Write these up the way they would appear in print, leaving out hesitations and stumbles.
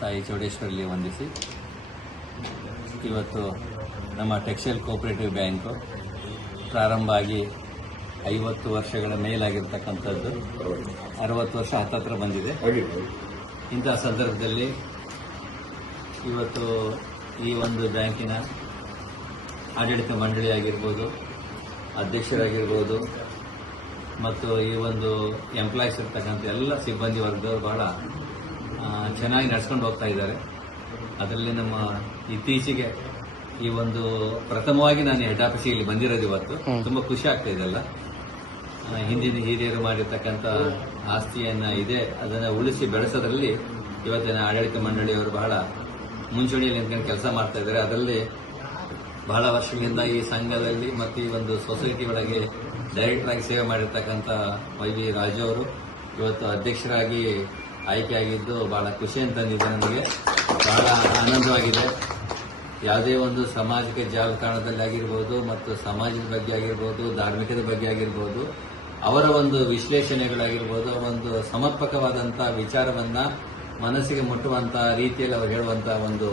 ತಾಯಿ ಚೌಡೇಶ್ವರಲ್ಲಿ ವಂದಿಸಿ ಇವತ್ತು ನಮ್ಮ ಟೆಕ್ಸ್ಟೈಲ್ ಕೋಆಪರೇಟಿವ್ ಬ್ಯಾಂಕು ಪ್ರಾರಂಭ ಆಗಿ 50 ವರ್ಷಗಳ ಮೇಲಾಗಿರ್ತಕ್ಕಂಥದ್ದು, 60 ವರ್ಷ ಹತ್ತತ್ರ ಬಂದಿದೆ. ಇಂತಹ ಸಂದರ್ಭದಲ್ಲಿ ಇವತ್ತು ಈ ಒಂದು ಬ್ಯಾಂಕಿನ ಆಡಳಿತ ಮಂಡಳಿ ಆಗಿರ್ಬೋದು, ಅಧ್ಯಕ್ಷರಾಗಿರ್ಬೋದು ಮತ್ತು ಈ ಒಂದು ಎಂಪ್ಲಾಯೀಸ್ ಇರ್ತಕ್ಕಂಥ ಎಲ್ಲ ಸಿಬ್ಬಂದಿ ವರ್ಗದವರು ಬಹಳ ಚೆನ್ನಾಗಿ ನಡೆಸ್ಕೊಂಡು ಹೋಗ್ತಾ ಇದ್ದಾರೆ. ಅದರಲ್ಲಿ ನಮ್ಮ ಇತ್ತೀಚೆಗೆ ಈ ಒಂದು ಪ್ರಥಮವಾಗಿ ನಾನು ಹೆಡ್ ಆಫೀಸಿಗೆ ಇಲ್ಲಿ ಬಂದಿರೋದು ಇವತ್ತು ತುಂಬಾ ಖುಷಿ ಆಗ್ತಾ ಇದೆಲ್ಲ. ಹಿಂದಿನ ಹಿರಿಯರು ಮಾಡಿರ್ತಕ್ಕಂಥ ಆಸ್ತಿಯನ್ನ ಇದೆ ಅದನ್ನು ಉಳಿಸಿ ಬೆಳೆಸೋದ್ರಲ್ಲಿ ಇವತ್ತಿನ ಆಡಳಿತ ಮಂಡಳಿಯವರು ಬಹಳ ಮುಂಚೂಣಿಯಲ್ಲಿ ನಿಂತ್ಕೊಂಡು ಕೆಲಸ ಮಾಡ್ತಾ ಇದ್ದಾರೆ. ಅದರಲ್ಲಿ ಬಹಳ ವರ್ಷಗಳಿಂದ ಈ ಸಂಘದಲ್ಲಿ ಮತ್ತು ಈ ಒಂದು ಸೊಸೈಟಿ ಒಳಗೆ ಡೈರೆಕ್ಟರ್ ಆಗಿ ಸೇವೆ ಮಾಡಿರ್ತಕ್ಕಂಥ ವೈ.ವಿ. ರಾಜು ಅವರು ಇವತ್ತು ಅಧ್ಯಕ್ಷರಾಗಿ ಆಯ್ಕೆಯಾಗಿದ್ದು ಬಹಳ ಖುಷಿ ತಂದಿದೆ. ನನಗೆ ಬಹಳ ಆನಂದವಾಗಿದೆ. ಯಾವುದೇ ಒಂದು ಸಾಮಾಜಿಕ ಜಾಲತಾಣದಲ್ಲಿ ಆಗಿರ್ಬೋದು ಮತ್ತು ಸಮಾಜದ ಬಗ್ಗೆ ಆಗಿರ್ಬೋದು, ಧಾರ್ಮಿಕದ ಬಗ್ಗೆ ಆಗಿರ್ಬೋದು, ಅವರ ಒಂದು ವಿಶ್ಲೇಷಣೆಗಳಾಗಿರ್ಬೋದು, ಒಂದು ಸಮರ್ಪಕವಾದಂತಹ ವಿಚಾರವನ್ನ ಮನಸ್ಸಿಗೆ ಮುಟ್ಟುವಂತಹ ರೀತಿಯಲ್ಲಿ ಅವರು ಹೇಳುವಂತಹ ಒಂದು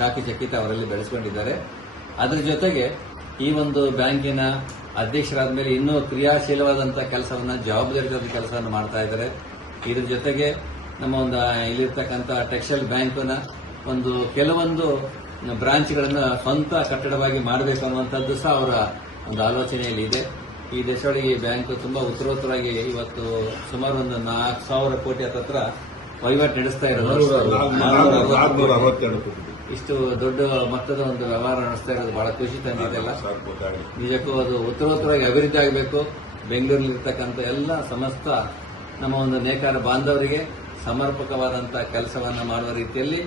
ಚಾಕಚಕ್ಯತೆ ಅವರಲ್ಲಿ ಬೆಳೆಸಿಕೊಂಡಿದ್ದಾರೆ. ಅದರ ಜೊತೆಗೆ ಈ ಒಂದು ಬ್ಯಾಂಕಿನ ಅಧ್ಯಕ್ಷರಾದ ಮೇಲೆ ಇನ್ನೂ ಕ್ರಿಯಾಶೀಲವಾದಂತಹ ಕೆಲಸವನ್ನ, ಜವಾಬ್ದಾರಿಯಾದ ಕೆಲಸವನ್ನು ಮಾಡ್ತಾ ಇದ್ದಾರೆ. ಇದ್ರ ಜೊತೆಗೆ ನಮ್ಮ ಒಂದು ಇಲ್ಲಿರ್ತಕ್ಕಂಥ ಟೆಕ್ಸ್ಟೈಲ್ ಬ್ಯಾಂಕ್ನ ಒಂದು ಕೆಲವೊಂದು ಬ್ರಾಂಚ್ಗಳನ್ನು ಸ್ವಂತ ಕಟ್ಟಡವಾಗಿ ಮಾಡಬೇಕು ಅನ್ನುವಂಥದ್ದು ಸಹ ಅವರ ಒಂದು ಆಲೋಚನೆಯಲ್ಲಿ ಇದೆ. ಈ ದೇಶದೊಳಗೆ ಈ ಬ್ಯಾಂಕ್ ತುಂಬಾ ಉತ್ತರೋತ್ತರವಾಗಿ ಇವತ್ತು ಸುಮಾರು ಒಂದು 4,000 ಕೋಟಿ ಹತ್ರ ವಹಿವಾಟು ನಡೆಸ್ತಾ ಇರೋದು. ಇಷ್ಟು ದೊಡ್ಡ ಮೊತ್ತದ ಒಂದು ವ್ಯವಹಾರ ನಡೆಸ್ತಾ ಇರೋದು ಬಹಳ ಖುಷಿ ತಂದಿದೆಲ್ಲ. ನಿಜಕ್ಕೂ ಅದು ಉತ್ತರೋತ್ತರವಾಗಿ ಅಭಿವೃದ್ಧಿ ಆಗಬೇಕು. ಬೆಂಗಳೂರಿನಲ್ಲಿರ್ತಕ್ಕಂಥ ಎಲ್ಲ ಸಮಸ್ತ ನಮ್ಮ ಒಂದು ನೇಕಾರ ಬಾಂಧವರಿಗೆ ಸಮರ್ಪಕವಾದಂತಹ ಕೆಲಸವನ್ನ ಮಾಡುವ ರೀತಿಯಲ್ಲಿ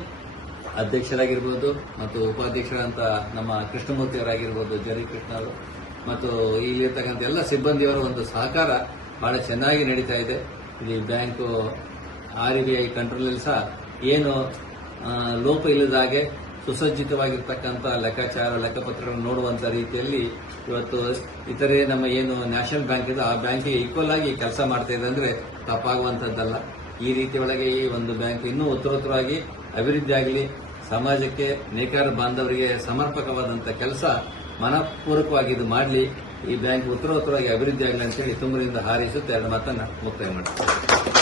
ಅಧ್ಯಕ್ಷರಾಗಿರ್ಬೋದು ಮತ್ತು ಉಪಾಧ್ಯಕ್ಷರಂತ ನಮ್ಮ ಕೃಷ್ಣಮೂರ್ತಿ ಅವರಾಗಿರ್ಬೋದು, ಜರಿ ಕೃಷ್ಣ ಅವರು ಮತ್ತು ಇಲ್ಲಿರ್ತಕ್ಕಂಥ ಎಲ್ಲ ಸಿಬ್ಬಂದಿಯವರ ಒಂದು ಸಹಕಾರ ಬಹಳ ಚೆನ್ನಾಗಿ ನಡೀತಾ ಇದೆ. ಇಲ್ಲಿ ಬ್ಯಾಂಕು RBI ಕಂಟ್ರೋಲಲ್ಲಿ ಸಹ ಏನು ಲೋಪ ಇಲ್ಲದ ಹಾಗೆ ಸುಸಜ್ಜಿತವಾಗಿರ್ತಕ್ಕಂಥ ಲೆಕ್ಕಾಚಾರ ಲೆಕ್ಕಪತ್ರಗಳನ್ನು ನೋಡುವಂತ ರೀತಿಯಲ್ಲಿ ಇವತ್ತು ಇತರೆ ನಮ್ಮ ಏನು ನ್ಯಾಷನಲ್ ಬ್ಯಾಂಕ್ ಇದೆ ಆ ಬ್ಯಾಂಕಿಗೆ ಈಕ್ವಲ್ ಆಗಿ ಕೆಲಸ ಮಾಡ್ತಾ ಇದೆ ಅಂದ್ರೆ ತಪ್ಪಾಗುವಂತದ್ದಲ್ಲ. ಈ ರೀತಿ ಒಳಗೆ ಈ ಒಂದು ಬ್ಯಾಂಕ್ ಇನ್ನೂ ಉತ್ತರೋತ್ತರವಾಗಿ ಅಭಿವೃದ್ಧಿ ಆಗಲಿ, ಸಮಾಜಕ್ಕೆ ನೇಕಾರ ಬಾಂಧವರಿಗೆ ಸಮರ್ಪಕವಾದಂತಹ ಕೆಲಸ ಮನಪೂರ್ವಕವಾಗಿ ಇದು ಮಾಡಲಿ, ಈ ಬ್ಯಾಂಕ್ ಉತ್ತರೋತ್ತರವಾಗಿ ಅಭಿವೃದ್ಧಿ ಆಗಲಿ ಅಂತೇಳಿ ತುಂಬರಿಂದ ಹಾರೈಸುತ್ತೆ. ಎರಡು ಮಾತನ್ನ ಮುಕ್ತಾಯ ಮಾಡ್ತಾರೆ.